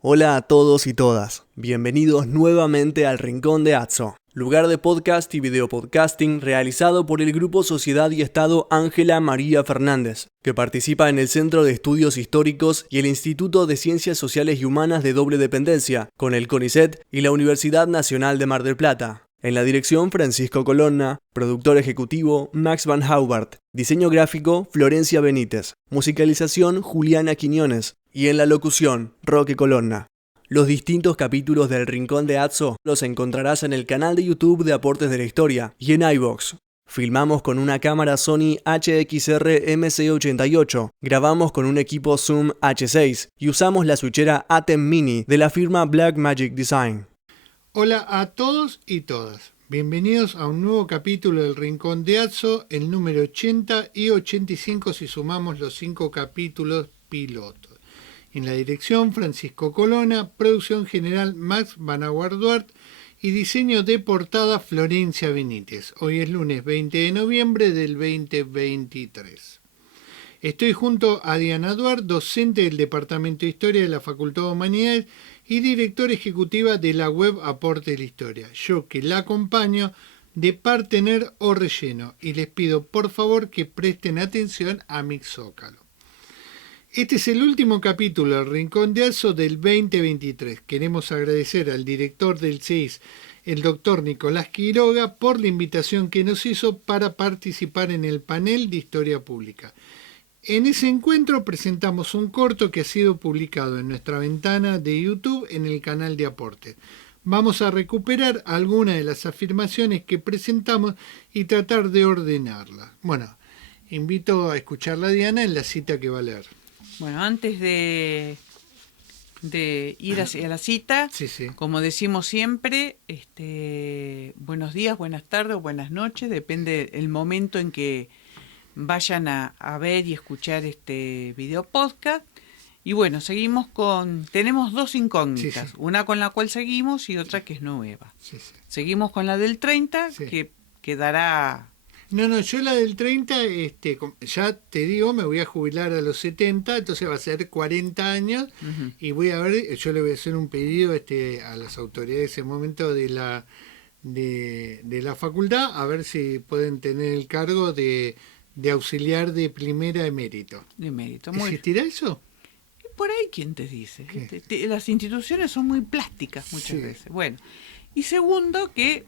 Hola a todos y todas, bienvenidos nuevamente al Rincón de Atso, lugar de podcast y videopodcasting realizado por el Grupo Sociedad y Estado Ángela María Fernández, que participa en el Centro de Estudios Históricos y el Instituto de Ciencias Sociales y Humanas de Doble Dependencia, con el CONICET y la Universidad Nacional de Mar del Plata. En la dirección, Francisco Colonna, productor ejecutivo, Max Van Haubert, diseño gráfico, Florencia Benítez, musicalización, Juliana Quiñones, y en la locución, Roque Colonna. Los distintos capítulos del Rincón de Atso los encontrarás en el canal de YouTube de Aportes de la Historia y en iVoox. Filmamos con una cámara Sony HXR MC88, grabamos con un equipo Zoom H6 y usamos la switchera ATEM Mini de la firma Blackmagic Design. Hola a todos y todas. Bienvenidos a un nuevo capítulo del Rincón de Atso, el número 80 y 85 si sumamos los 5 capítulos pilotos. En la dirección, Francisco Colonna, producción general, Max Van Haubert y diseño de portada, Florencia Benítez. Hoy es lunes 20 de noviembre del 2023. Estoy junto a Diana Duarte, docente del Departamento de Historia de la Facultad de Humanidades y directora ejecutiva de la web Aportes de la Historia. Yo que la acompaño de partener o relleno y les pido por favor que presten atención a mi zócalo. Este es el último capítulo del Rincón de Atso del 2023. Queremos agradecer al director del CEIS, el doctor Nicolás Quiroga, por la invitación que nos hizo para participar en el panel de Historia Pública. En ese encuentro presentamos un corto que ha sido publicado en nuestra ventana de YouTube en el canal de Aportes. Vamos a recuperar algunas de las afirmaciones que presentamos y tratar de ordenarlas. Bueno, invito a escucharla a Diana en la cita que va a leer. Bueno, antes de ir hacia la cita, Sí. Como decimos siempre, buenos días, buenas tardes o buenas noches, depende el momento en que vayan a ver y escuchar este video podcast. Y bueno, tenemos dos incógnitas, Sí. una con la cual seguimos y otra que es nueva. Sí. Seguimos con la del 30, Sí. que quedará... No, yo la del 30, ya te digo, me voy a jubilar a los 70, entonces va a ser 40 años, Uh-huh. y voy a ver, yo le voy a hacer un pedido a las autoridades en ese momento de la facultad, a ver si pueden tener el cargo de auxiliar de primera emérito. De mérito. ¿Existirá eso? Por ahí, ¿quién te dice? ¿Qué? Las instituciones son muy plásticas muchas veces. Bueno, y segundo, que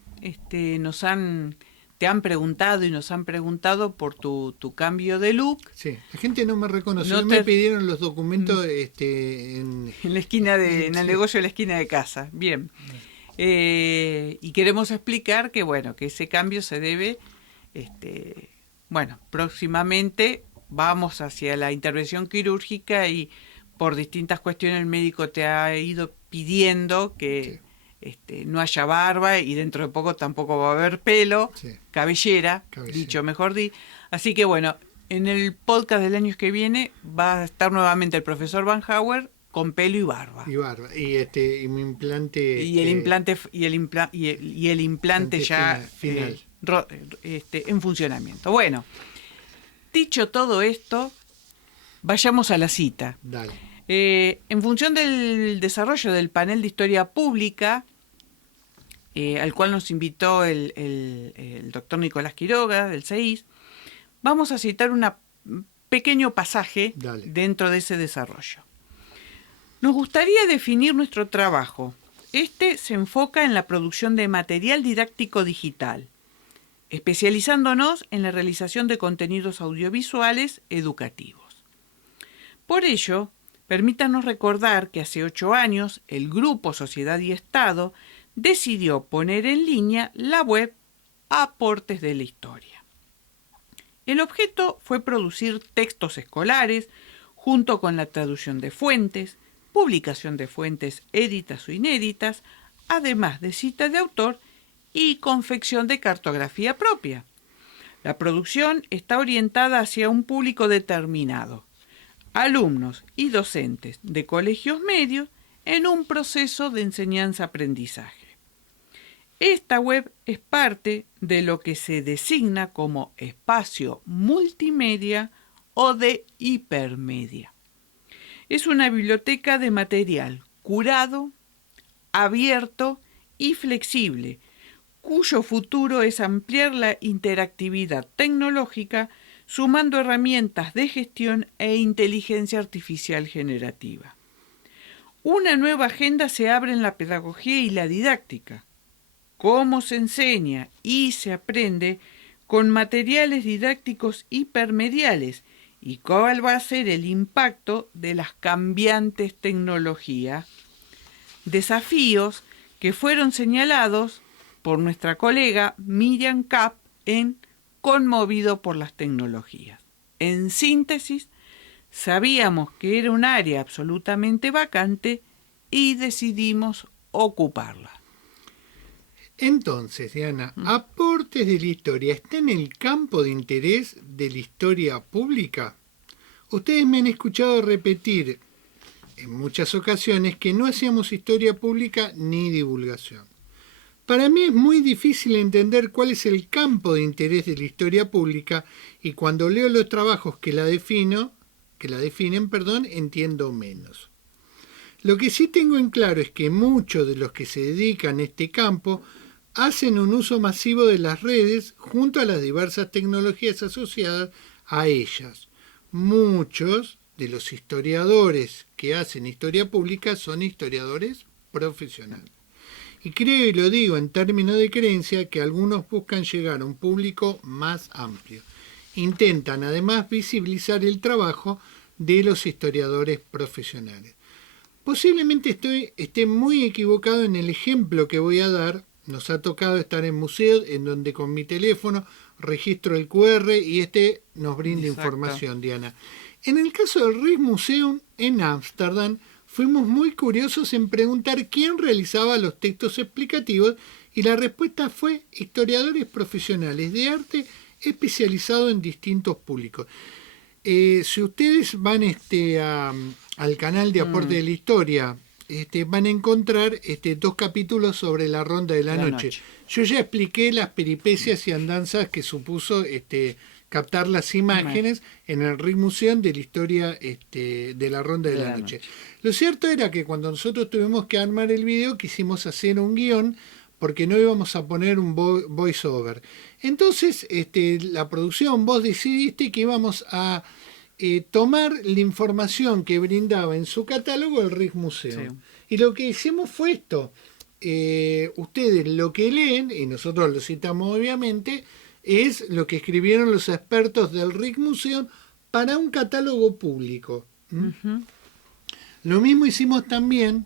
te han preguntado y nos han preguntado por tu cambio de look. Sí, la gente no me reconoció, me pidieron los documentos en la esquina en el negocio de la esquina de casa. Bien. Y queremos explicar que, que ese cambio se debe, próximamente vamos hacia la intervención quirúrgica y por distintas cuestiones el médico te ha ido pidiendo que no haya barba y dentro de poco tampoco va a haber pelo, cabellera, dicho mejor Así que en el podcast del año que viene va a estar nuevamente el profesor Van Haubert con pelo y barba. Y mi implante. Y el implante ya final. En funcionamiento. Bueno, dicho todo esto, vayamos a la cita. Dale. En función del desarrollo del panel de historia pública, al cual nos invitó el doctor Nicolás Quiroga del CEIS, vamos a citar un pequeño pasaje dentro de ese desarrollo. Nos gustaría definir nuestro trabajo. Este se enfoca en la producción de material didáctico digital, especializándonos en la realización de contenidos audiovisuales educativos. Por ello, permítanos recordar que hace 8 años el Grupo Sociedad y Estado decidió poner en línea la web Aportes de la Historia. El objeto fue producir textos escolares junto con la traducción de fuentes, publicación de fuentes éditas o inéditas, además de cita de autor y confección de cartografía propia. La producción está orientada hacia un público determinado, alumnos y docentes de colegios medios en un proceso de enseñanza-aprendizaje. Esta web es parte de lo que se designa como espacio multimedia o de hipermedia. Es una biblioteca de material curado, abierto y flexible, cuyo futuro es ampliar la interactividad tecnológica sumando herramientas de gestión e inteligencia artificial generativa. Una nueva agenda se abre en la pedagogía y la didáctica. Cómo se enseña y se aprende con materiales didácticos hipermediales y cuál va a ser el impacto de las cambiantes tecnologías. Desafíos que fueron señalados por nuestra colega Miriam Kapp en Conmovido por las tecnologías. En síntesis, sabíamos que era un área absolutamente vacante y decidimos ocuparla. Entonces, Diana, ¿aportes de la historia está en el campo de interés de la historia pública? Ustedes me han escuchado repetir en muchas ocasiones que no hacíamos historia pública ni divulgación. Para mí es muy difícil entender cuál es el campo de interés de la historia pública y cuando leo los trabajos que la definen, entiendo menos. Lo que sí tengo en claro es que muchos de los que se dedican a este campo hacen un uso masivo de las redes junto a las diversas tecnologías asociadas a ellas. Muchos de los historiadores que hacen historia pública son historiadores profesionales. Y creo, y lo digo en términos de creencia, que algunos buscan llegar a un público más amplio. Intentan además visibilizar el trabajo de los historiadores profesionales. Posiblemente esté muy equivocado en el ejemplo que voy a dar. Nos ha tocado estar en museos en donde con mi teléfono registro el QR y nos brinda información, Diana. En el caso del Rijksmuseum en Ámsterdam, fuimos muy curiosos en preguntar quién realizaba los textos explicativos y la respuesta fue historiadores profesionales de arte especializados en distintos públicos. Si ustedes van al canal de Aporte de la Historia, van a encontrar 2 capítulos sobre la Ronda de la Noche. Yo ya expliqué las peripecias y andanzas que supuso captar las imágenes en el Rijksmuseum de la historia de la Ronda de la Noche. Lo cierto era que cuando nosotros tuvimos que armar el video quisimos hacer un guión porque no íbamos a poner un voice-over. Entonces, la producción, vos decidiste que íbamos a tomar la información que brindaba en su catálogo el Rijksmuseum. Sí. Y lo que hicimos fue esto. Ustedes lo que leen, y nosotros lo citamos obviamente, es lo que escribieron los expertos del Rijksmuseum para un catálogo público. Uh-huh. Lo mismo hicimos también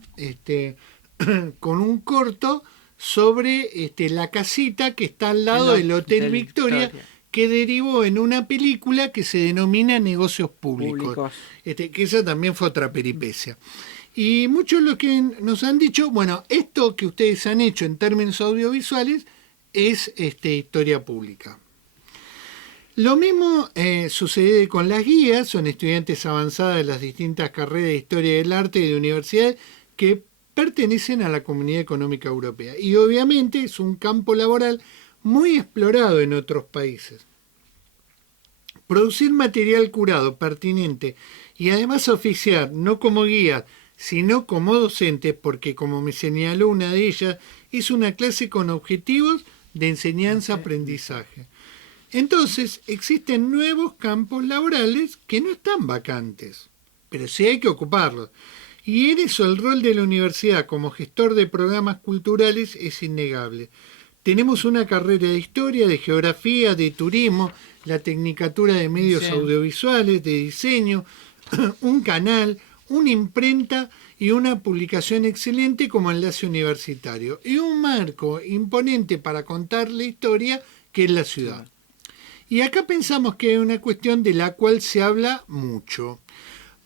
con un corto sobre la casita que está al lado del Hotel Victoria, que derivó en una película que se denomina Negocios Públicos. Que esa también fue otra peripecia. Y muchos de los que nos han dicho, bueno, esto que ustedes han hecho en términos audiovisuales es historia pública. Lo mismo sucede con las guías, son estudiantes avanzadas de las distintas carreras de historia del arte y de universidades que pertenecen a la Comunidad Económica Europea. Y obviamente es un campo laboral muy explorado en otros países. Producir material curado, pertinente y además oficiar, no como guía, sino como docente, porque como me señaló una de ellas, es una clase con objetivos de enseñanza-aprendizaje. Entonces, existen nuevos campos laborales que no están vacantes, pero sí hay que ocuparlos. Y en eso el rol de la universidad como gestor de programas culturales es innegable. Tenemos una carrera de historia, de geografía, de turismo, la tecnicatura de medios audiovisuales, de diseño, un canal, una imprenta y una publicación excelente como enlace universitario. Y un marco imponente para contar la historia que es la ciudad. Y acá pensamos que hay una cuestión de la cual se habla mucho.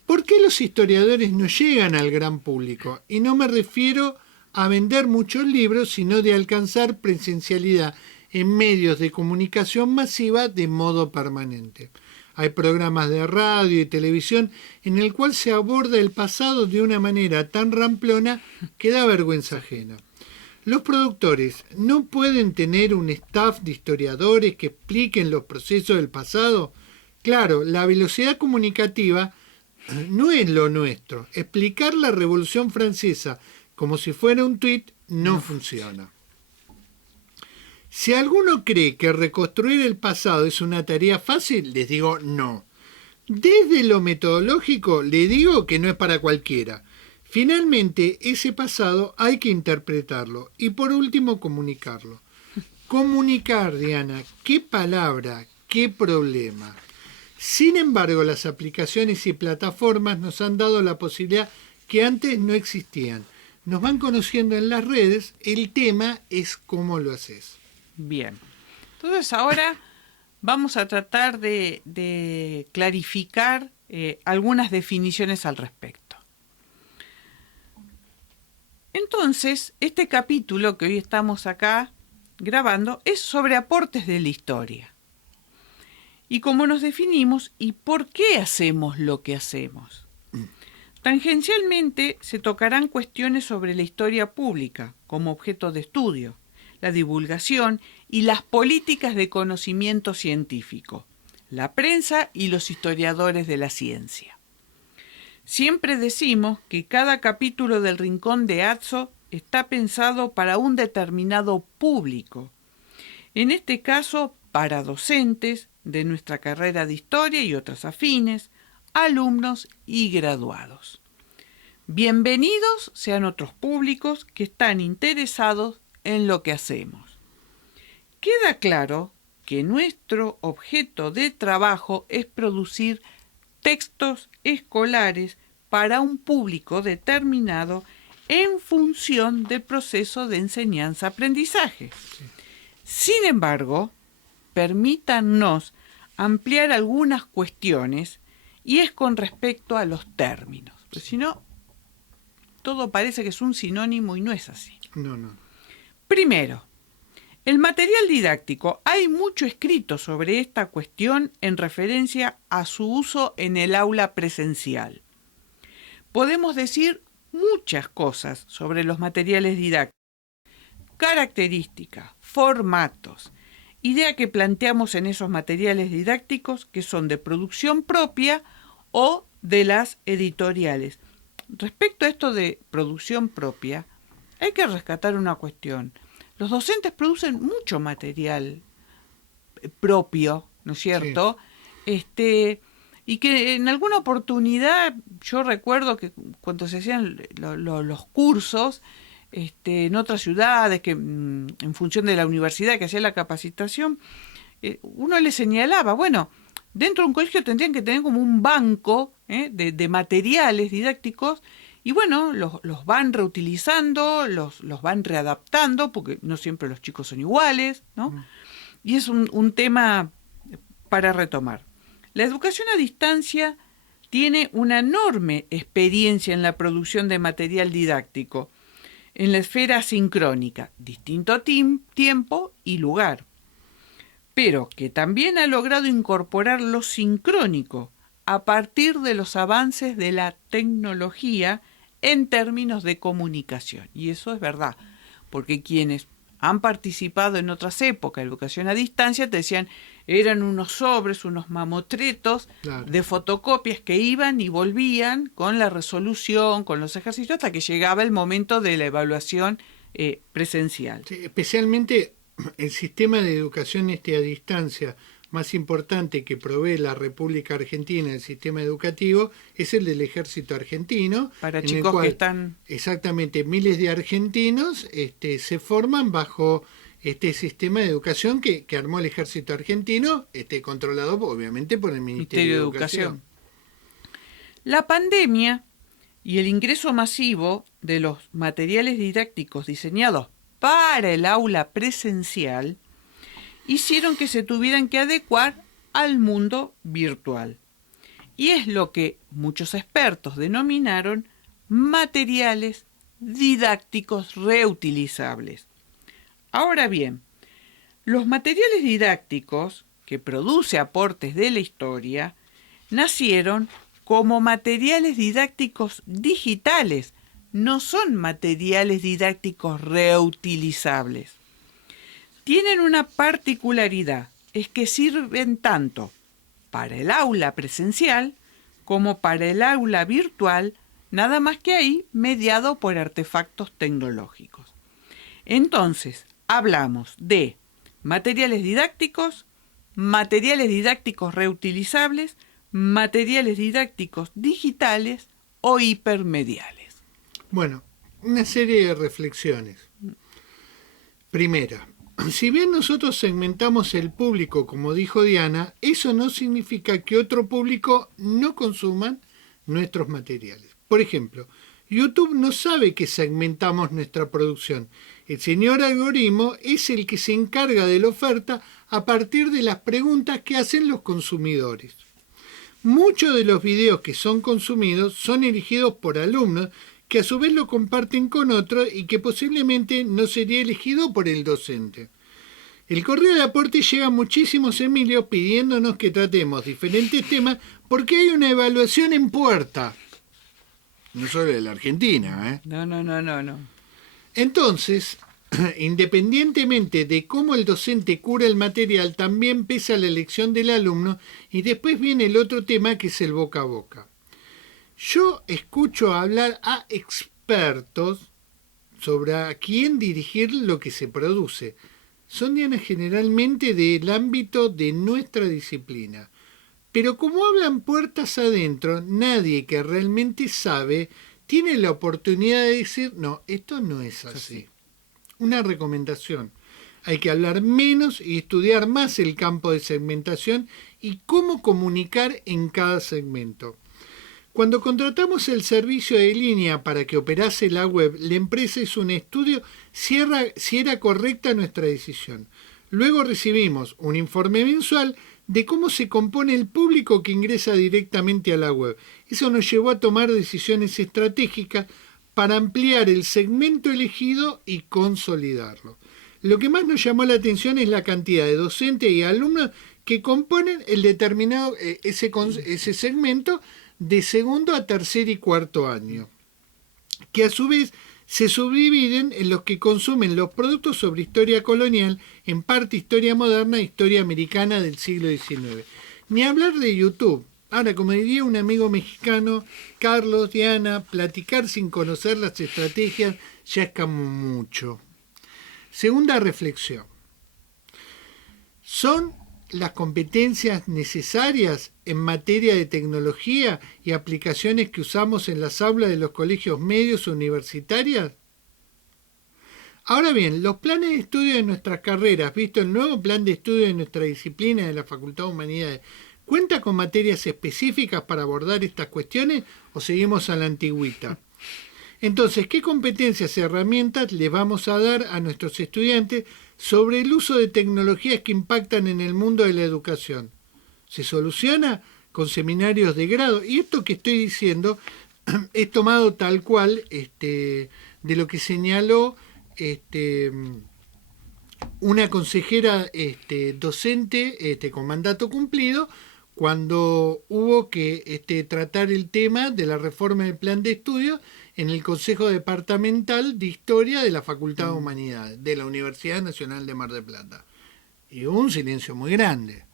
¿Por qué los historiadores no llegan al gran público? Y no me refiero a vender muchos libros, sino de alcanzar presencialidad en medios de comunicación masiva de modo permanente. Hay programas de radio y televisión en el cual se aborda el pasado de una manera tan ramplona que da vergüenza ajena. Los productores no pueden tener un staff de historiadores que expliquen los procesos del pasado. Claro, la velocidad comunicativa no es lo nuestro. Explicar la Revolución Francesa como si fuera un tuit no funciona. Si alguno cree que reconstruir el pasado es una tarea fácil, les digo no. Desde lo metodológico, le digo que no es para cualquiera. Finalmente, ese pasado hay que interpretarlo y por último comunicarlo. Comunicar, Diana, qué palabra, qué problema. Sin embargo, las aplicaciones y plataformas nos han dado la posibilidad que antes no existían. Nos van conociendo en las redes, el tema es cómo lo haces. Bien, entonces ahora vamos a tratar de clarificar algunas definiciones al respecto. Entonces, este capítulo que hoy estamos acá grabando es sobre aportes de la historia. Y cómo nos definimos y por qué hacemos lo que hacemos. Tangencialmente se tocarán cuestiones sobre la historia pública como objeto de estudio, la divulgación y las políticas de conocimiento científico, la prensa y los historiadores de la ciencia. Siempre decimos que cada capítulo del Rincón de Atso está pensado para un determinado público, en este caso para docentes de nuestra carrera de historia y otras afines, alumnos y graduados. Bienvenidos sean otros públicos que están interesados en lo que hacemos. Queda claro que nuestro objeto de trabajo es producir textos escolares para un público determinado en función del proceso de enseñanza-aprendizaje. Sin embargo, permítanos ampliar algunas cuestiones y es con respecto a los términos, porque si no, todo parece que es un sinónimo y no es así. No. Primero, el material didáctico. Hay mucho escrito sobre esta cuestión en referencia a su uso en el aula presencial. Podemos decir muchas cosas sobre los materiales didácticos, características, formatos, idea que planteamos en esos materiales didácticos que son de producción propia o de las editoriales. Respecto a esto de producción propia, hay que rescatar una cuestión. Los docentes producen mucho material propio, ¿no es cierto? Sí. Y que en alguna oportunidad, yo recuerdo que cuando se hacían los cursos en otras ciudades, que en función de la universidad que hacía la capacitación, uno le señalaba, bueno, dentro de un colegio tendrían que tener como un banco de materiales didácticos. Y bueno, los van reutilizando, los van readaptando, porque no siempre los chicos son iguales, ¿no? Y es un tema para retomar. La educación a distancia tiene una enorme experiencia en la producción de material didáctico, en la esfera sincrónica, distinto tiempo y lugar, pero que también ha logrado incorporar lo sincrónico a partir de los avances de la tecnología en términos de comunicación. Y eso es verdad, porque quienes han participado en otras épocas de educación a distancia te decían, eran unos sobres, unos mamotretos de fotocopias que iban y volvían con la resolución, con los ejercicios, hasta que llegaba el momento de la evaluación presencial. Sí, especialmente el sistema de educación a distancia más importante que provee la República Argentina, el sistema educativo, es el del Ejército Argentino. Para chicos que están... Exactamente, miles de argentinos se forman bajo este sistema de educación que armó el Ejército Argentino, controlado obviamente por el Ministerio de Educación. La pandemia y el ingreso masivo de los materiales didácticos diseñados para el aula presencial hicieron que se tuvieran que adecuar al mundo virtual. Y es lo que muchos expertos denominaron materiales didácticos reutilizables. Ahora bien, los materiales didácticos que produce aportes de la historia nacieron como materiales didácticos digitales, no son materiales didácticos reutilizables. Tienen una particularidad, es que sirven tanto para el aula presencial como para el aula virtual, nada más que ahí mediado por artefactos tecnológicos. Entonces, hablamos de materiales didácticos reutilizables, materiales didácticos digitales o hipermediales. Bueno, una serie de reflexiones. Primera, si bien nosotros segmentamos el público, como dijo Diana, eso no significa que otro público no consuman nuestros materiales. Por ejemplo, YouTube no sabe que segmentamos nuestra producción. El señor algoritmo es el que se encarga de la oferta a partir de las preguntas que hacen los consumidores. Muchos de los videos que son consumidos son elegidos por alumnos que a su vez lo comparten con otros y que posiblemente no sería elegido por el docente. El correo de aporte llega a muchísimos Emilios pidiéndonos que tratemos diferentes temas porque hay una evaluación en puerta. No solo de la Argentina, ¿eh? No. Entonces, independientemente de cómo el docente cura el material, también pesa la elección del alumno y después viene el otro tema que es el boca a boca. Yo escucho hablar a expertos sobre a quién dirigir lo que se produce. Son generalmente del ámbito de nuestra disciplina. Pero como hablan puertas adentro, nadie que realmente sabe tiene la oportunidad de decir, no, esto no es así. Una recomendación. Hay que hablar menos y estudiar más el campo de segmentación y cómo comunicar en cada segmento. Cuando contratamos el servicio de línea para que operase la web, la empresa hizo un estudio si era correcta nuestra decisión. Luego recibimos un informe mensual de cómo se compone el público que ingresa directamente a la web. Eso nos llevó a tomar decisiones estratégicas para ampliar el segmento elegido y consolidarlo. Lo que más nos llamó la atención es la cantidad de docentes y alumnos que componen el determinado ese segmento de segundo a tercer y cuarto año, que a su vez se subdividen en los que consumen los productos sobre historia colonial, en parte historia moderna e historia americana del siglo XIX. Ni hablar de YouTube. Ahora, como diría un amigo mexicano, Carlos, Diana, platicar sin conocer las estrategias ya es como mucho. Segunda reflexión. ¿Son las competencias necesarias en materia de tecnología y aplicaciones que usamos en las aulas de los colegios medios o universitarios? Ahora bien, los planes de estudio de nuestras carreras, visto el nuevo plan de estudio de nuestra disciplina de la Facultad de Humanidades, ¿cuenta con materias específicas para abordar estas cuestiones o seguimos a la antigüita? Entonces, ¿qué competencias y herramientas le vamos a dar a nuestros estudiantes sobre el uso de tecnologías que impactan en el mundo de la educación? ¿Se soluciona con seminarios de grado? Y esto que estoy diciendo es tomado tal cual de lo que señaló una consejera docente con mandato cumplido cuando hubo que tratar el tema de la reforma del plan de estudio en el Consejo Departamental de Historia de la Facultad de Humanidades de la Universidad Nacional de Mar del Plata. Y hubo un silencio muy grande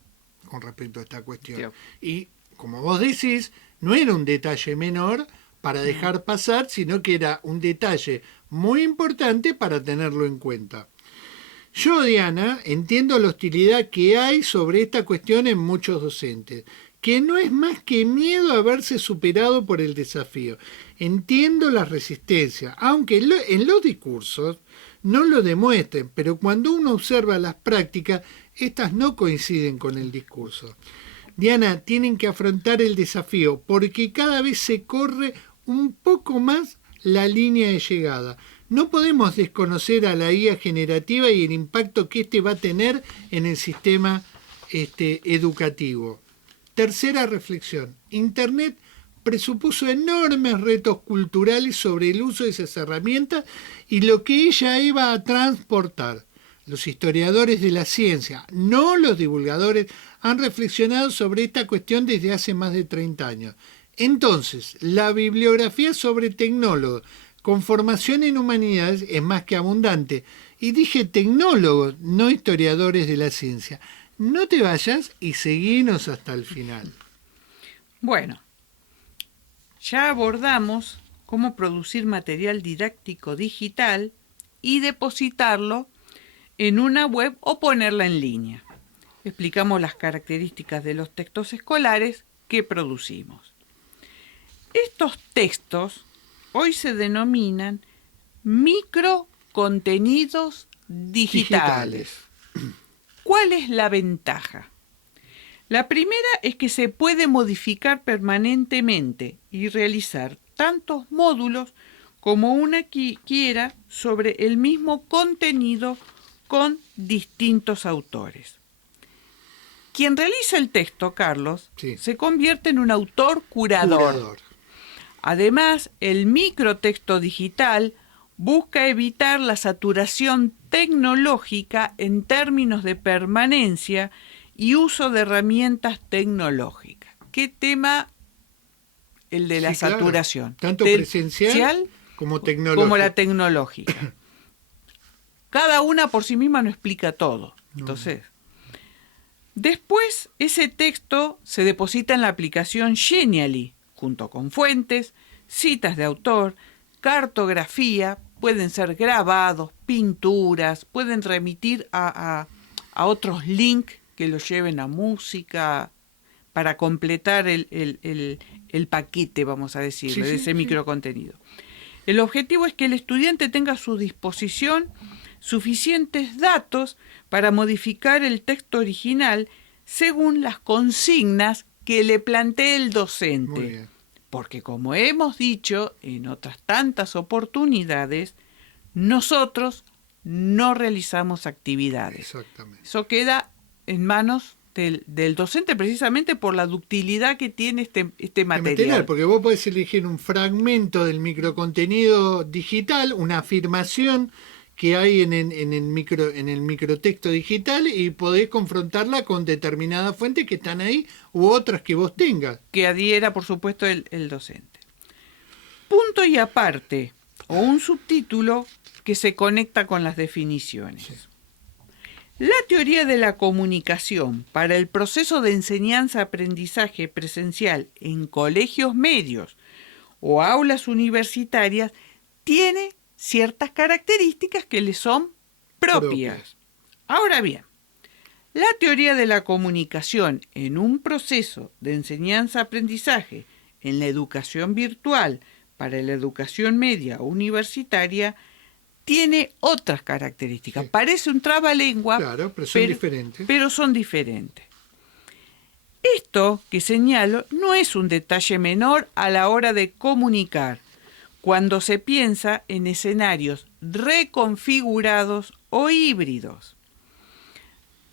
con respecto a esta cuestión. Sí. Y, como vos decís, no era un detalle menor para dejar pasar, sino que era un detalle muy importante para tenerlo en cuenta. Yo, Diana, entiendo la hostilidad que hay sobre esta cuestión en muchos docentes, que no es más que miedo a verse superado por el desafío. Entiendo la resistencia, aunque en los discursos no lo demuestren, pero cuando uno observa las prácticas, estas no coinciden con el discurso. Diana, tienen que afrontar el desafío, porque cada vez se corre un poco más la línea de llegada. No podemos desconocer a la IA generativa y el impacto que va a tener en el sistema educativo. Tercera reflexión. Internet presupuso enormes retos culturales sobre el uso de esas herramientas y lo que ella iba a transportar. Los historiadores de la ciencia, no los divulgadores, han reflexionado sobre esta cuestión desde hace más de 30 años. Entonces, la bibliografía sobre tecnólogos con formación en humanidades es más que abundante. Y dije tecnólogos, no historiadores de la ciencia. No te vayas y seguinos hasta el final. Bueno, ya abordamos cómo producir material didáctico digital y depositarlo en una web o ponerla en línea. Explicamos las características de los textos escolares que producimos. Estos textos hoy se denominan microcontenidos digitales. ¿Cuál es la ventaja? La primera es que se puede modificar permanentemente y realizar tantos módulos como una quiera sobre el mismo contenido con distintos autores. Quien realiza el texto, Carlos, Sí. se convierte en un autor curador. Además, el microtexto digital busca evitar la saturación tecnológica en términos de permanencia y uso de herramientas tecnológicas. ¿Qué tema? El de la Claro. saturación. Tanto presencial como tecnológica. Como la tecnológica. Cada una por sí misma no explica todo. Entonces, después ese texto se deposita en la aplicación Genially, junto con fuentes, citas de autor, cartografía, pueden ser grabados, pinturas, pueden remitir a otros links que los lleven a música para completar el paquete, vamos a decir, de ese microcontenido. El objetivo es que el estudiante tenga a su disposición suficientes datos para modificar el texto original según las consignas que le plantee el docente. Muy bien. Porque como hemos dicho en otras tantas oportunidades, nosotros no realizamos actividades. Exactamente. Eso queda en manos del docente precisamente por la ductilidad que tiene este material. Porque vos podés elegir un fragmento del microcontenido digital, una afirmación que hay en el microtexto digital y podés confrontarla con determinadas fuentes que están ahí u otras que vos tengas. Que adhiera, por supuesto, el docente. Punto y aparte, o un subtítulo que se conecta con las definiciones. Sí. La teoría de la comunicación para el proceso de enseñanza-aprendizaje presencial en colegios medios o aulas universitarias tiene ciertas características que le son propias. Ahora bien, la teoría de la comunicación en un proceso de enseñanza-aprendizaje en la educación virtual para la educación media o universitaria tiene otras características. Sí. Parece un trabalengua, Claro, pero son diferentes. Pero son diferentes. Esto que señalo no es un detalle menor a la hora de comunicar, cuando se piensa en escenarios reconfigurados o híbridos.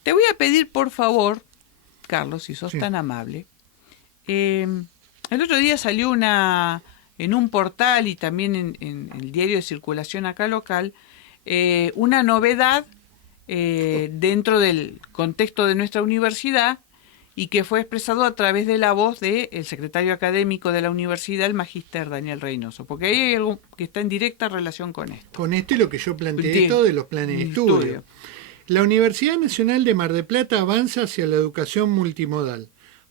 Te voy a pedir, por favor, Carlos, si sos tan amable. El otro día salió en un portal y también en el diario de circulación acá local, una novedad dentro del contexto de nuestra universidad y que fue expresado a través de la voz del secretario académico de la universidad, el magíster Daniel Reynoso, porque ahí hay algo que está en directa relación con esto. Con esto y lo que yo planteé esto de los planes de estudio. La Universidad Nacional de Mar del Plata avanza hacia la educación multimodal,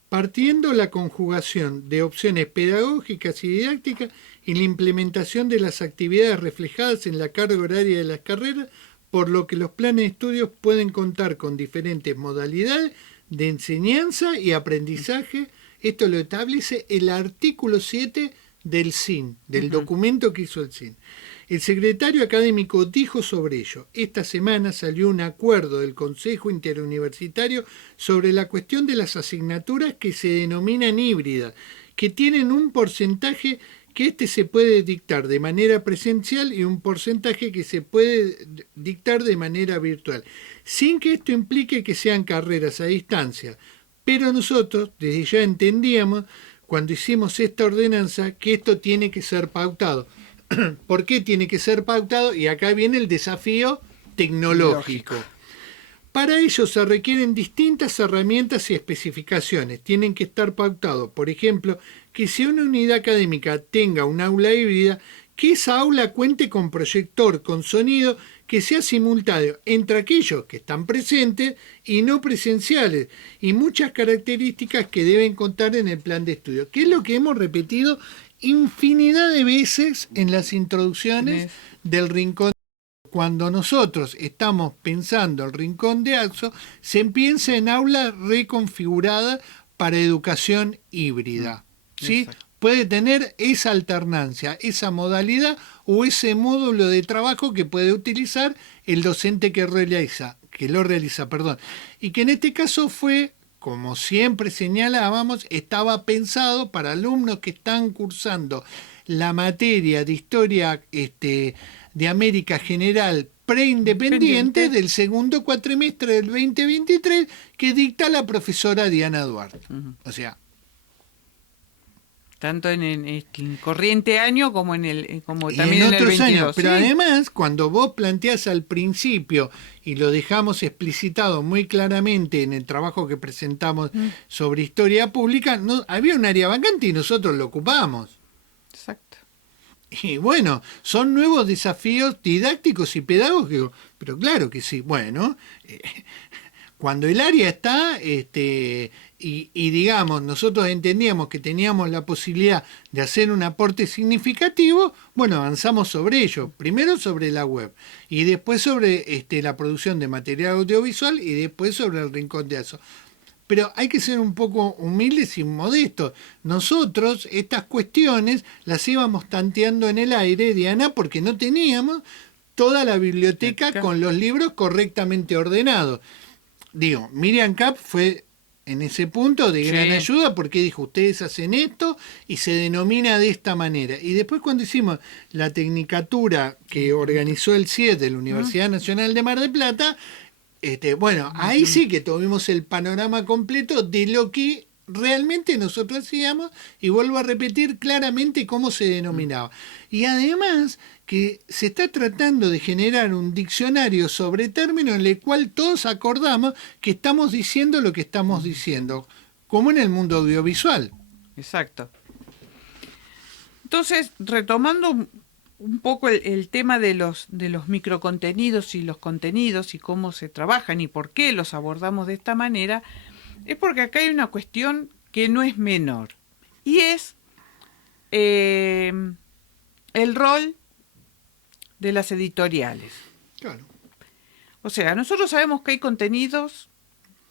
partiendo la conjugación de opciones pedagógicas y didácticas y la implementación de las actividades reflejadas en la carga horaria de las carreras, por lo que los planes de estudios pueden contar con diferentes modalidades de enseñanza y aprendizaje. Esto lo establece el artículo 7 del CIN, del documento que hizo el CIN. El secretario académico dijo sobre ello: esta semana salió un acuerdo del Consejo Interuniversitario sobre la cuestión de las asignaturas que se denominan híbridas, que tienen un porcentaje que se puede dictar de manera presencial y un porcentaje que se puede dictar de manera virtual, sin que esto implique que sean carreras a distancia. Pero nosotros desde ya entendíamos, cuando hicimos esta ordenanza, que esto tiene que ser pautado. ¿Por qué tiene que ser pautado? Y acá viene el desafío tecnológico. Para ello se requieren distintas herramientas y especificaciones. Tienen que estar pautados. Por ejemplo, que si una unidad académica tenga un aula híbrida, que esa aula cuente con proyector, con sonido, que sea simultáneo entre aquellos que están presentes y no presenciales, y muchas características que deben contar en el plan de estudio, que es lo que hemos repetido infinidad de veces en las introducciones del Rincón. Cuando nosotros estamos pensando el Rincón de Atso, se piensa en aula reconfigurada para educación híbrida. ¿Sí? Puede tener esa alternancia, esa modalidad o ese módulo de trabajo que puede utilizar el docente que lo realiza, y que en este caso fue, como siempre señalábamos, estaba pensado para alumnos que están cursando la materia de historia de América General preindependiente del segundo cuatrimestre del 2023 que dicta la profesora Diana Duarte. O sea, tanto en el corriente año como como también en el otros 22. años. Pero ¿sí? además, cuando vos planteás al principio, y lo dejamos explicitado muy claramente en el trabajo que presentamos sobre historia pública, había un área vacante y nosotros lo ocupamos. Exacto. Y bueno, son nuevos desafíos didácticos y pedagógicos, pero claro que sí. Bueno, cuando el área está, y digamos, nosotros entendíamos que teníamos la posibilidad de hacer un aporte significativo, bueno, avanzamos sobre ello. Primero sobre la web, y después sobre la producción de material audiovisual, y después sobre el Rincón de Atso. Pero hay que ser un poco humildes y modestos. Nosotros estas cuestiones las íbamos tanteando en el aire, Diana, porque no teníamos toda la biblioteca con los libros correctamente ordenados. Digo, Miriam Kapp fue en ese punto de gran ayuda porque dijo, ustedes hacen esto y se denomina de esta manera. Y después cuando hicimos la tecnicatura que organizó el CIED de la Universidad Nacional de Mar del Plata, bueno, ahí sí que tuvimos el panorama completo de lo que realmente nosotros hacíamos, y vuelvo a repetir claramente cómo se denominaba. Y además que se está tratando de generar un diccionario sobre términos en el cual todos acordamos que estamos diciendo lo que estamos diciendo, como en el mundo audiovisual. Exacto. Entonces, retomando un poco el tema de los microcontenidos y los contenidos y cómo se trabajan y por qué los abordamos de esta manera, es porque acá hay una cuestión que no es menor, y es el rol de las editoriales. Claro. O sea, nosotros sabemos que hay contenidos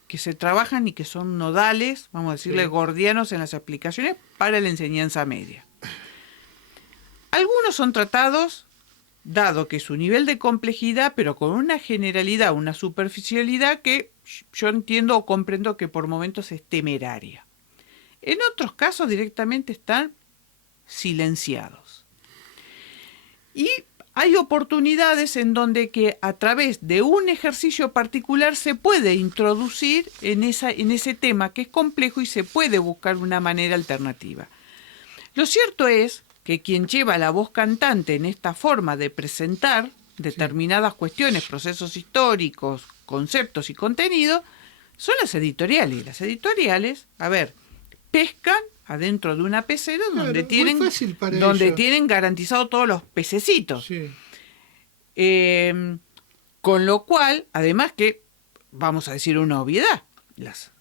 que se trabajan y que son nodales, vamos a decirle gordianos en las aplicaciones para la enseñanza media. Algunos son tratados, dado que su nivel de complejidad, pero con una generalidad, una superficialidad que yo entiendo o comprendo que por momentos es temeraria. En otros casos directamente están silenciados. Y hay oportunidades en donde que a través de un ejercicio particular se puede introducir en ese tema que es complejo y se puede buscar una manera alternativa. Lo cierto es que quien lleva la voz cantante en esta forma de presentar determinadas cuestiones, procesos históricos, conceptos y contenidos, son las editoriales. Las editoriales, pescan adentro de una pecera donde tienen garantizado todos los pececitos. Sí. Con lo cual, además que, vamos a decir una obviedad, las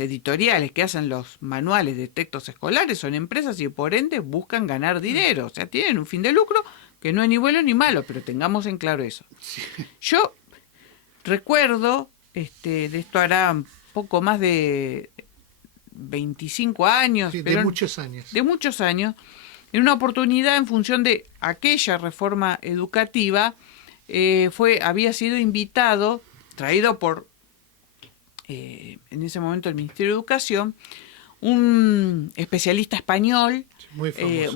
editoriales que hacen los manuales de textos escolares son empresas y por ende buscan ganar dinero. O sea, tienen un fin de lucro que no es ni bueno ni malo, pero tengamos en claro eso. Sí. Yo recuerdo, de esto hará un poco más de 25 años. Sí, pero de muchos años. De muchos años, en una oportunidad en función de aquella reforma educativa, había sido invitado, traído por en ese momento el Ministerio de Educación, un especialista español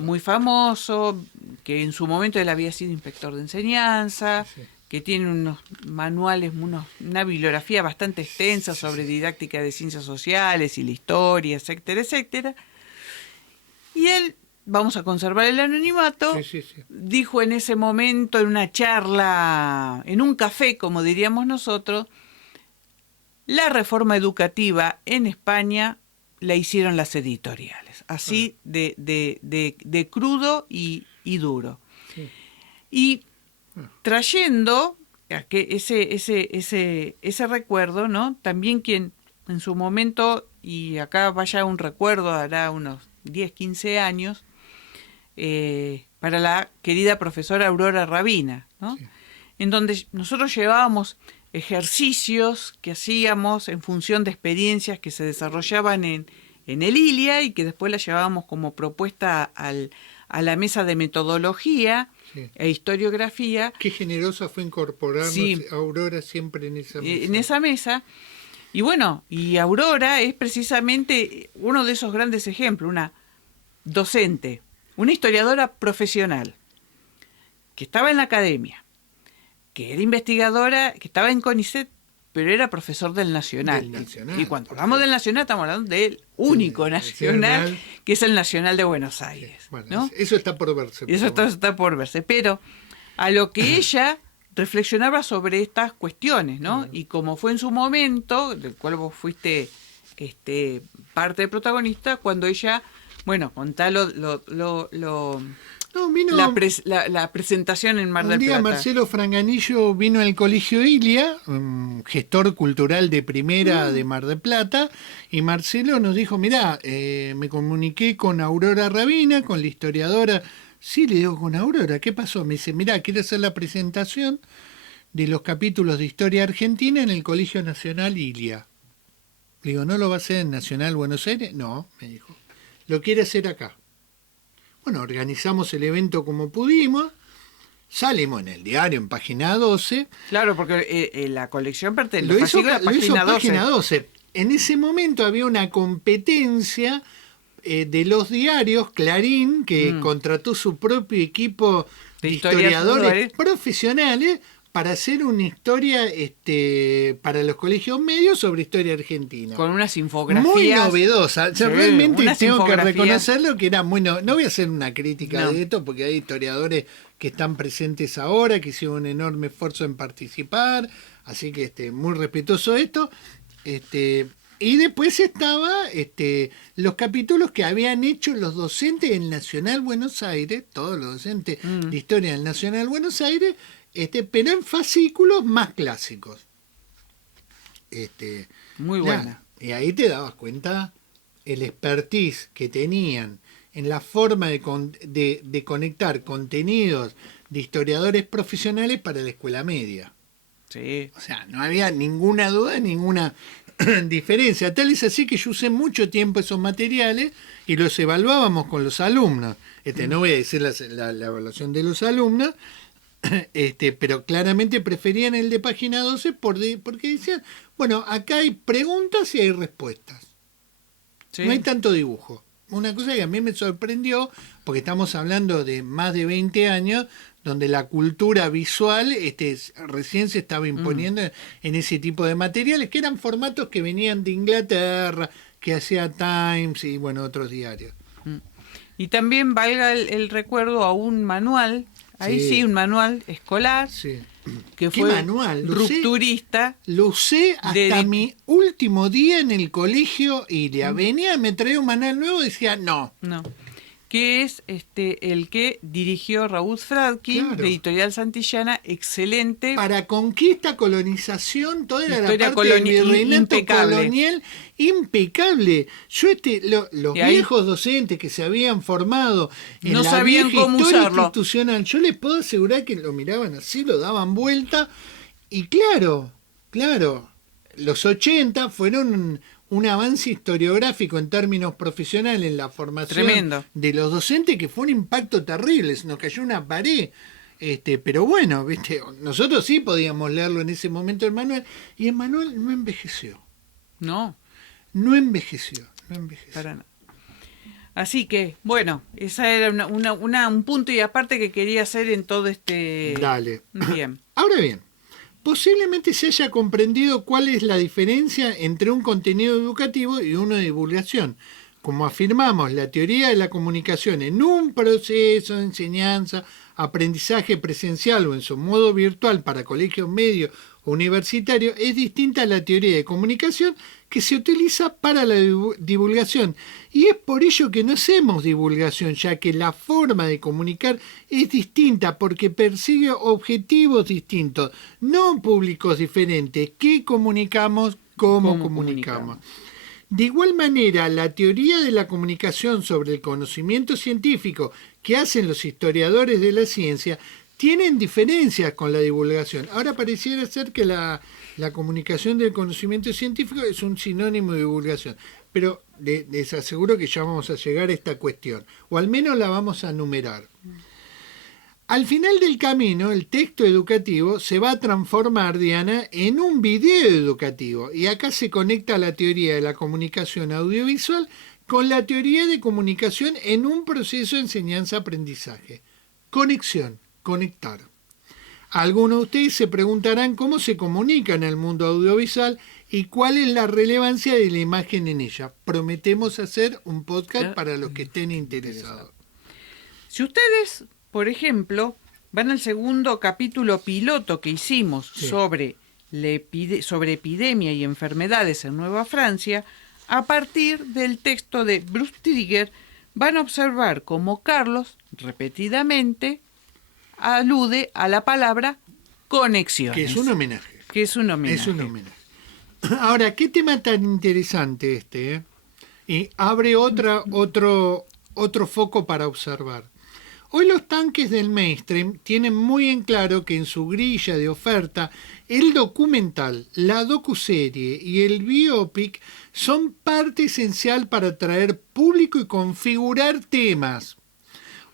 muy famoso, que en su momento él había sido inspector de enseñanza, que tiene unos manuales, una bibliografía bastante extensa sobre didáctica de ciencias sociales y la historia, etcétera, etcétera. Y él, vamos a conservar el anonimato, dijo en ese momento, en una charla, en un café, como diríamos nosotros, la reforma educativa en España la hicieron las editoriales, así de crudo y duro. Sí. Y trayendo ese recuerdo, ¿no? También quien en su momento, y acá vaya un recuerdo, hará unos 10, 15 años, para la querida profesora Aurora Rabina, ¿no? Sí. En donde nosotros llevábamos ejercicios que hacíamos en función de experiencias que se desarrollaban en el ILIA y que después las llevábamos como propuesta a la mesa de metodología Sí. e historiografía. Qué generosa fue incorporarnos Sí. a Aurora siempre en esa mesa. En esa mesa. Y bueno, y Aurora es precisamente uno de esos grandes ejemplos, una docente, una historiadora profesional, que estaba en la academia, que era investigadora, que estaba en CONICET, pero era profesor del Nacional. Del Nacional, Y cuando por hablamos favor. del Nacional, estamos hablando del único Del nacional, Nacional. que es el Nacional de Buenos Aires. Bueno, ¿no? eso está por verse. Y eso está por verse. Pero a lo que ella reflexionaba sobre estas cuestiones, ¿no? Y como fue en su momento, del cual vos fuiste parte protagonista, cuando ella, bueno, contá No, vino la presentación en Mar un del día Plata. Marcelo Franganillo vino al Colegio Ilia, gestor cultural de primera de Mar del Plata, y Marcelo nos dijo, mirá, me comuniqué con Aurora Rabina, con la historiadora. Sí, le digo, con Aurora, ¿qué pasó? Me dice, mirá, quiero hacer la presentación de los capítulos de Historia Argentina en el Colegio Nacional Ilia. Le digo, ¿no lo va a hacer en Nacional Buenos Aires? No, me dijo, lo quiere hacer acá. Bueno, organizamos el evento como pudimos, salimos en el diario, en página 12. Claro, porque la colección pertenece Lo hizo página 12. página 12. En ese momento había una competencia de los diarios, Clarín, que contrató su propio equipo de historiadores profesionales para hacer una historia para los colegios medios sobre historia argentina. Con unas infografías. Muy novedosa. O sea, Sí, realmente unas tengo que infografías. reconocerlo que era muy no voy a hacer una crítica de esto porque hay historiadores que están presentes ahora, que hicieron un enorme esfuerzo en participar, así que muy respetuoso de esto. Y después estaba los capítulos que habían hecho los docentes del Nacional Buenos Aires, todos los docentes de historia del Nacional Buenos Aires, pero en fascículos más clásicos. Muy buena. Y ahí te dabas cuenta el expertise que tenían en la forma de conectar contenidos de historiadores profesionales para la escuela media. Sí. O sea, no había ninguna duda, ninguna diferencia. Tal es así que yo usé mucho tiempo esos materiales y los evaluábamos con los alumnos. No voy a decir la evaluación de los alumnos, pero claramente preferían el de página 12 porque decían, bueno, acá hay preguntas y hay respuestas. Sí. No hay tanto dibujo. Una cosa que a mí me sorprendió, porque estamos hablando de más de 20 años, donde la cultura visual recién se estaba imponiendo en ese tipo de materiales, que eran formatos que venían de Inglaterra, que hacía Times y bueno, otros diarios. Y también valga el recuerdo a un manual, ahí sí, un manual escolar, Sí. que ¿Qué fue manual? rupturista. Lo usé hasta mi último día en el colegio y venía, me traía un manual nuevo y decía, no. No. Que es el que dirigió Raúl Fradkin, Claro. de Editorial Santillana, excelente. Para conquista, colonización, toda era la Historia parte del virreinato impecable. colonial impecable. Yo los Y ahí- viejos docentes que se habían formado en No la sabían vieja cómo historia usarlo. institucional, yo les puedo asegurar que lo miraban así, lo daban vuelta y claro, los 80 fueron un avance historiográfico en términos profesionales en la formación Tremendo. de los docentes que fue un impacto terrible, se nos cayó una pared. Pero bueno, ¿viste? Nosotros sí podíamos leerlo en ese momento el manual y el manual no envejeció. No, No envejeció. para nada. Así que, bueno, esa era un punto y aparte que quería hacer en todo Dale. Bien. Ahora bien, posiblemente se haya comprendido cuál es la diferencia entre un contenido educativo y uno de divulgación. Como afirmamos, la teoría de la comunicación en un proceso de enseñanza, aprendizaje presencial o en su modo virtual para colegios medios o universitarios es distinta a la teoría de comunicación que se utiliza para la divulgación. Y es por ello que no hacemos divulgación, ya que la forma de comunicar es distinta porque persigue objetivos distintos, no públicos diferentes. ¿Qué comunicamos? ¿Cómo comunicamos? De igual manera, la teoría de la comunicación sobre el conocimiento científico que hacen los historiadores de la ciencia tienen diferencias con la divulgación. Ahora pareciera ser que la comunicación del conocimiento científico es un sinónimo de divulgación, pero les aseguro que ya vamos a llegar a esta cuestión, o al menos la vamos a numerar. Al final del camino, el texto educativo se va a transformar, Diana, en un video educativo. Y acá se conecta la teoría de la comunicación audiovisual con la teoría de comunicación en un proceso de enseñanza-aprendizaje. Conexión, conectar. Algunos de ustedes se preguntarán cómo se comunica en el mundo audiovisual y cuál es la relevancia de la imagen en ella. Prometemos hacer un podcast para los que estén interesados. Si ustedes, por ejemplo, van al segundo capítulo piloto que hicimos sobre epidemia y enfermedades en Nueva Francia, a partir del texto de Bruce Trigger van a observar cómo Carlos repetidamente alude a la palabra conexiones. Que es un homenaje. Es un homenaje. Ahora, qué tema tan interesante este, ¿eh? Y abre otro foco para observar. Hoy los tanques del mainstream tienen muy en claro que en su grilla de oferta el documental, la docuserie y el biopic son parte esencial para atraer público y configurar temas.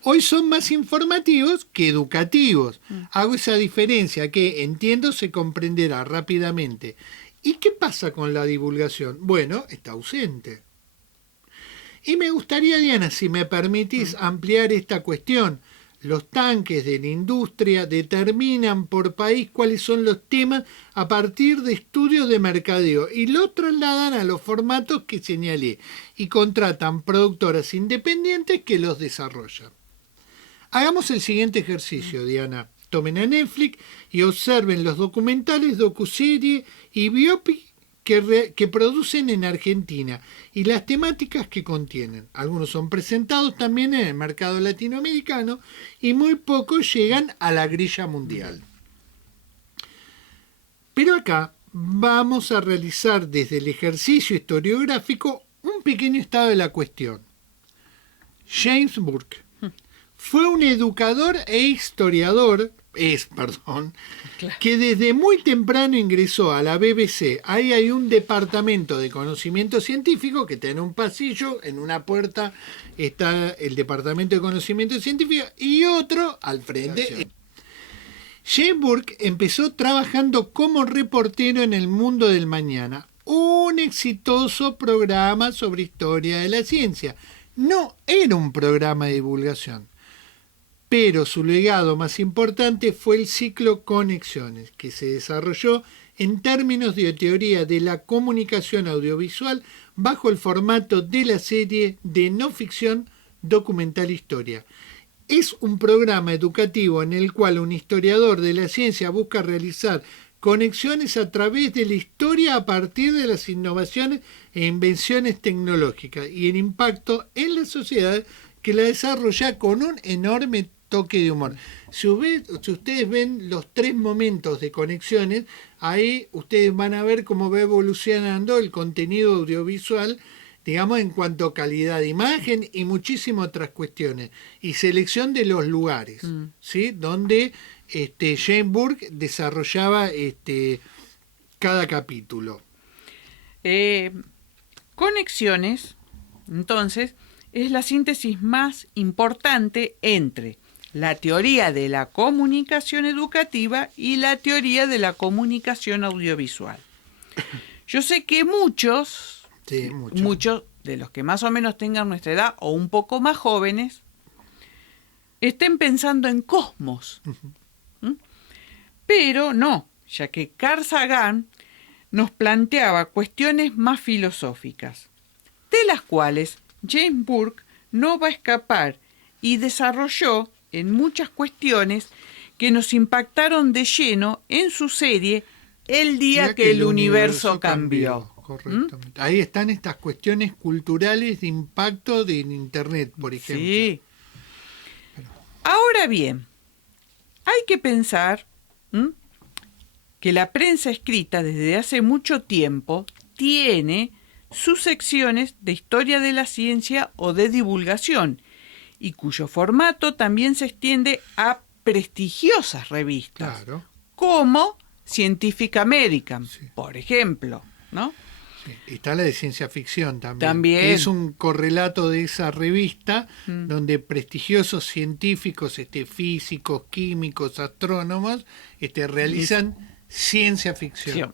Hoy son más informativos que educativos. Hago esa diferencia que, entiendo, se comprenderá rápidamente. ¿Y qué pasa con la divulgación? Bueno, está ausente. Y me gustaría, Diana, si me permitís ampliar esta cuestión. Los tanques de la industria determinan por país cuáles son los temas a partir de estudios de mercadeo y lo trasladan a los formatos que señalé y contratan productoras independientes que los desarrollan. Hagamos el siguiente ejercicio, Diana. Tomen a Netflix y observen los documentales, docuserie y biopic que producen en Argentina y las temáticas que contienen. Algunos son presentados también en el mercado latinoamericano y muy pocos llegan a la grilla mundial. Pero acá vamos a realizar desde el ejercicio historiográfico un pequeño estado de la cuestión. James Burke fue un educador e historiador, que desde muy temprano ingresó a la BBC. Ahí hay un departamento de conocimiento científico que tiene un pasillo, en una puerta está el departamento de conocimiento científico y otro al frente. James Burke empezó trabajando como reportero en El Mundo del Mañana, un exitoso programa sobre historia de la ciencia. No era un programa de divulgación. Pero su legado más importante fue el ciclo Conexiones, que se desarrolló en términos de teoría de la comunicación audiovisual bajo el formato de la serie de no ficción documental historia. Es un programa educativo en el cual un historiador de la ciencia busca realizar conexiones a través de la historia a partir de las innovaciones e invenciones tecnológicas y el impacto en la sociedad que la desarrolla con un enorme toque de humor. Si ustedes ven los 3 momentos de conexiones, ahí ustedes van a ver cómo va evolucionando el contenido audiovisual, digamos, en cuanto a calidad de imagen y muchísimas otras cuestiones. Y selección de los lugares, ¿sí? Donde James Burke desarrollaba cada capítulo. Conexiones, entonces, es la síntesis más importante entre la teoría de la comunicación educativa y la teoría de la comunicación audiovisual. Yo sé que muchos de los que más o menos tengan nuestra edad o un poco más jóvenes, estén pensando en Cosmos. Pero no, ya que Carl Sagan nos planteaba cuestiones más filosóficas, de las cuales James Burke no va a escapar y desarrolló en muchas cuestiones que nos impactaron de lleno en su serie El día que el universo cambió. Correctamente. Ahí están estas cuestiones culturales de impacto de Internet, por ejemplo. Sí. Ahora bien, hay que pensar que la prensa escrita desde hace mucho tiempo tiene sus secciones de historia de la ciencia o de divulgación, y cuyo formato también se extiende a prestigiosas revistas, Claro. como Scientific American, Sí. por ejemplo, ¿no? Sí. Está la de ciencia ficción también, También. que es un correlato de esa revista Mm. donde prestigiosos científicos, físicos, químicos, astrónomos, realizan ciencia ficción.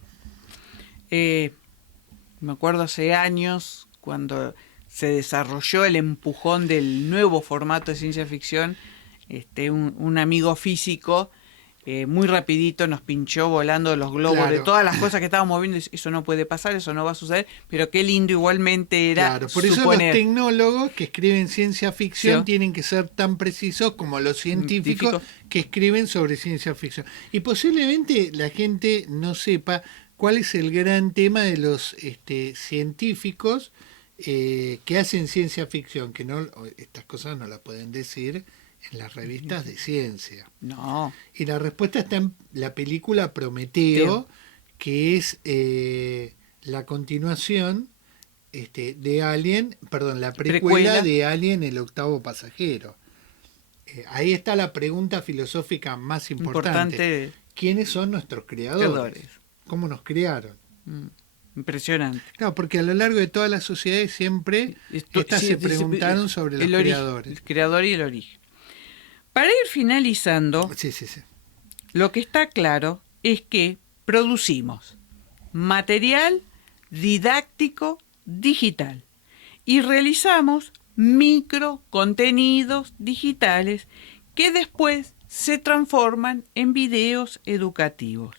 Me acuerdo hace años cuando se desarrolló el empujón del nuevo formato de ciencia ficción, un amigo físico muy rapidito nos pinchó volando los globos Claro. de todas las cosas que estábamos viendo. Eso no puede pasar, eso no va a suceder, pero qué lindo igualmente era. Claro, por eso suponer. los tecnólogos que escriben ciencia ficción Sí. tienen que ser tan precisos como los científicos Científicos. que escriben sobre ciencia ficción. Y posiblemente la gente no sepa cuál es el gran tema de los científicos que hacen ciencia ficción, que no estas cosas no las pueden decir en las revistas de ciencia. No, Y la respuesta está en la película Prometeo, que es la continuación de Alien, perdón, la precuela de Alien, el octavo pasajero. Ahí está la pregunta filosófica más importante. ¿Quiénes son nuestros creadores? ¿Cómo nos crearon? Impresionante. Claro, porque a lo largo de todas las sociedades siempre se preguntaron sobre los creadores. El creador y el origen. Para ir finalizando, Sí. lo que está claro es que producimos material didáctico digital y realizamos microcontenidos digitales que después se transforman en videos educativos.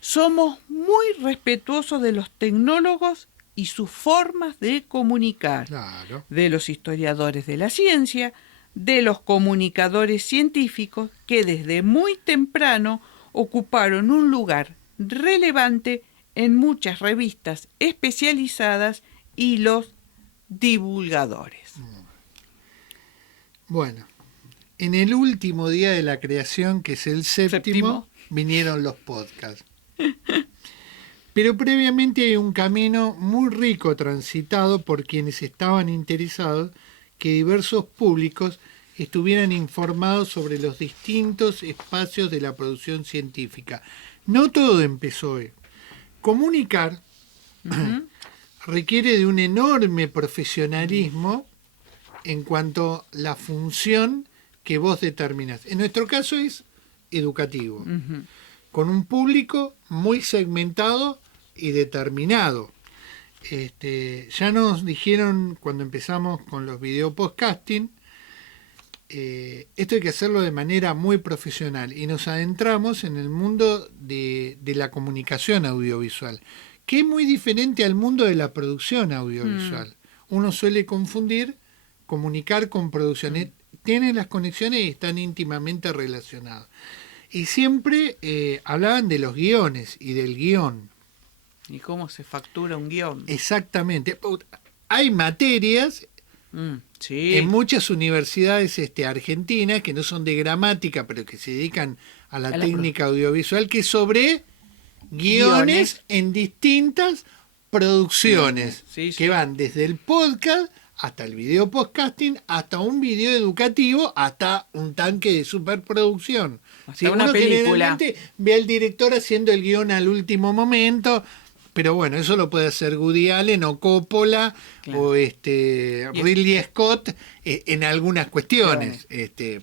Somos muy respetuosos de los tecnólogos y sus formas de comunicar, Claro. de los historiadores de la ciencia, de los comunicadores científicos que desde muy temprano ocuparon un lugar relevante en muchas revistas especializadas y los divulgadores. Bueno, en el último día de la creación, que es el séptimo, vinieron los podcasts. Pero previamente hay un camino muy rico transitado por quienes estaban interesados que diversos públicos estuvieran informados sobre los distintos espacios de la producción científica. No todo empezó hoy. Comunicar requiere de un enorme profesionalismo en cuanto a la función que vos determinás. En nuestro caso es educativo, con un público muy segmentado y determinado. Ya nos dijeron cuando empezamos con los videopodcasting, esto hay que hacerlo de manera muy profesional y nos adentramos en el mundo de la comunicación audiovisual, que es muy diferente al mundo de la producción audiovisual. Uno suele confundir comunicar con producción. Tienen las conexiones y están íntimamente relacionados. Y siempre hablaban de los guiones y del guión. ¿Y cómo se factura un guión? Exactamente. Hay materias Sí. en muchas universidades argentinas que no son de gramática, pero que se dedican a la técnica audiovisual, que es sobre guiones en distintas producciones, Sí. que van desde el podcast hasta el video podcasting, hasta un video educativo, hasta un tanque de superproducción. Hasta una película. Generalmente ve al director haciendo el guión al último momento, pero bueno, eso lo puede hacer Woody Allen o Coppola, claro, o Ridley Scott en algunas cuestiones,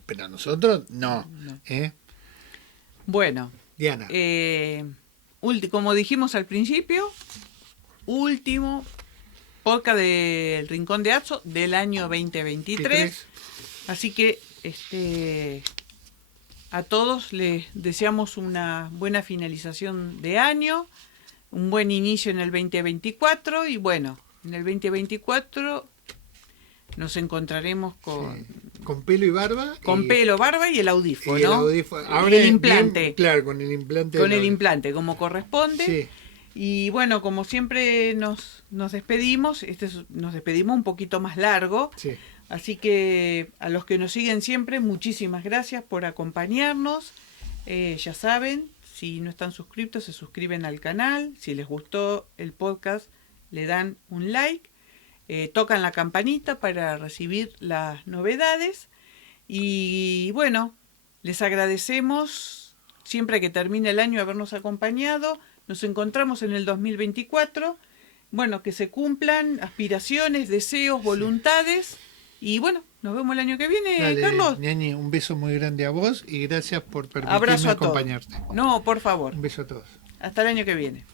pero nosotros no. Bueno, Diana. Como dijimos al principio, último podcast del Rincón de Atso del año 2023. Así que a todos les deseamos una buena finalización de año, un buen inicio en el 2024 y bueno, en el 2024 nos encontraremos con pelo y barba. Pelo, barba y el audífono. Y el audífono. Ahora el implante. Bien, claro, con el implante. Con el implante, como corresponde. Sí. Y bueno, como siempre nos despedimos, nos despedimos un poquito más largo. Sí. Así que a los que nos siguen siempre, muchísimas gracias por acompañarnos. Ya saben, si no están suscritos, se suscriben al canal. Si les gustó el podcast, le dan un like, tocan la campanita para recibir las novedades y bueno, les agradecemos siempre que termine el año habernos acompañado. Nos encontramos en el 2024. Bueno, que se cumplan aspiraciones, deseos, voluntades. Y bueno, nos vemos el año que viene, Dale, Carlos. Neni, un beso muy grande a vos y gracias por permitirme Abrazo a todos. acompañarte. No, por favor. Un beso a todos. Hasta el año que viene.